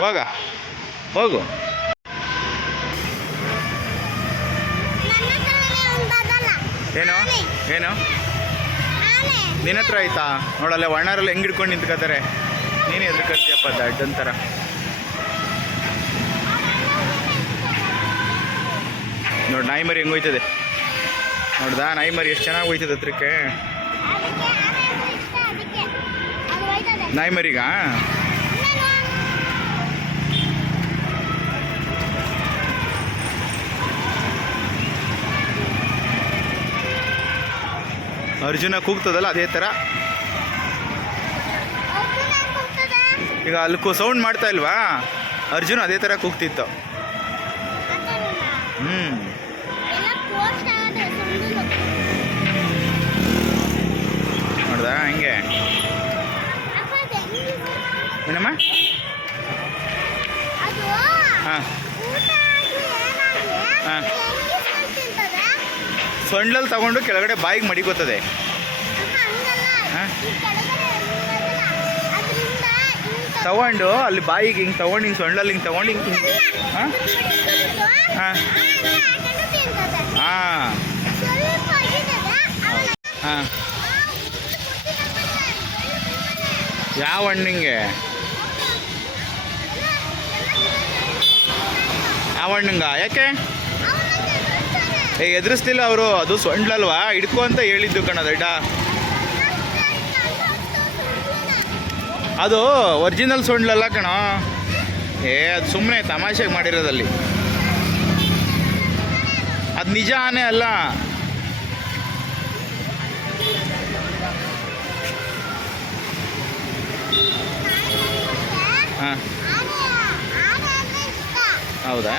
ಹೋಗ ಹೋಗು. ಏನು ಏನು ನಿನ್ನ ಹತ್ರ ಆಯ್ತಾ? ನೋಡಲ್ಲ ಒಣ್ಣಾರಲ್ಲಿ ಹೆಂಗೆ ಹಿಡ್ಕೊಂಡು ನಿಂತ್ಕೋತಾರೆ. ನೀನು ಎದುರು ಕರ್ತೀಯಪ್ಪ ದಡ್ಡಂತರ. ನೋಡಿ ನಾಯಿ ಮರಿ ಹೆಂಗೆ ಹೋಯ್ತದೆ. ನೋಡ್ದಾ ನಾಯಿ ಮರಿ ಎಷ್ಟು ಚೆನ್ನಾಗಿ ಹೋಯ್ತದೆ ಹತ್ರಕ್ಕೆ. ನಾಯಿ ಮರಿಗ ಅರ್ಜುನ ಕೂಗ್ತದಲ್ಲ ಅದೇ ಥರ. ಈಗ ಅಲ್ಲಿ ಸೌಂಡ್ ಮಾಡ್ತಾ ಇಲ್ವಾ, ಅರ್ಜುನ ಅದೇ ಥರ ಕೂಗ್ತಿತ್ತು. ನೋಡ್ದ ಹಂಗೆ ಏನಮ್ಮ. ಹಾಂ ಹಾಂ ಸೊಂಡ್ಲಲ್ಲಿ ತಗೊಂಡು ಕೆಳಗಡೆ ಬಾಯಿಗೆ ಮಡಿಕೋತದೆ. ಹಾಂ ತಗೊಂಡು ಅಲ್ಲಿ ಬಾಯಿಗೆ ಹಿಂಗೆ ತಗೊಂಡು ಹಿಂಗೆ ಸೊಂಡ್ಲಲ್ಲಿ ಹಿಂಗೆ ತಗೊಂಡು ಹಿಂಗೆ. ಹಾಂ ಹಾಂ ಹಾಂ ಹಾಂ ಯಾವ ಹಣ್ಣಿಂಗೆ ಯಾವ ಹಣ್ಣಂಗ ಯಾಕೆ ಎದುರಿಸ್ತಿಲ್ಲ ಅವರು? ಅದು ಸೊಂಡ್ಲಲ್ವಾ ಹಿಡ್ಕೊ ಅಂತ ಹೇಳಿದ್ದು ಕಣ ದಡ್ಡ. ಅದು ಒರಿಜಿನಲ್ ಸೊಂಡ್ಲಲ್ಲ ಕಣ. ಅದು ಸುಮ್ಮನೆ ತಮಾಷೆಗೆ ಮಾಡಿರೋದಲ್ಲಿ. ಅದು ನಿಜ ಆನೆ ಅಲ್ಲ. ಹಾಂ ಹೌದಾ.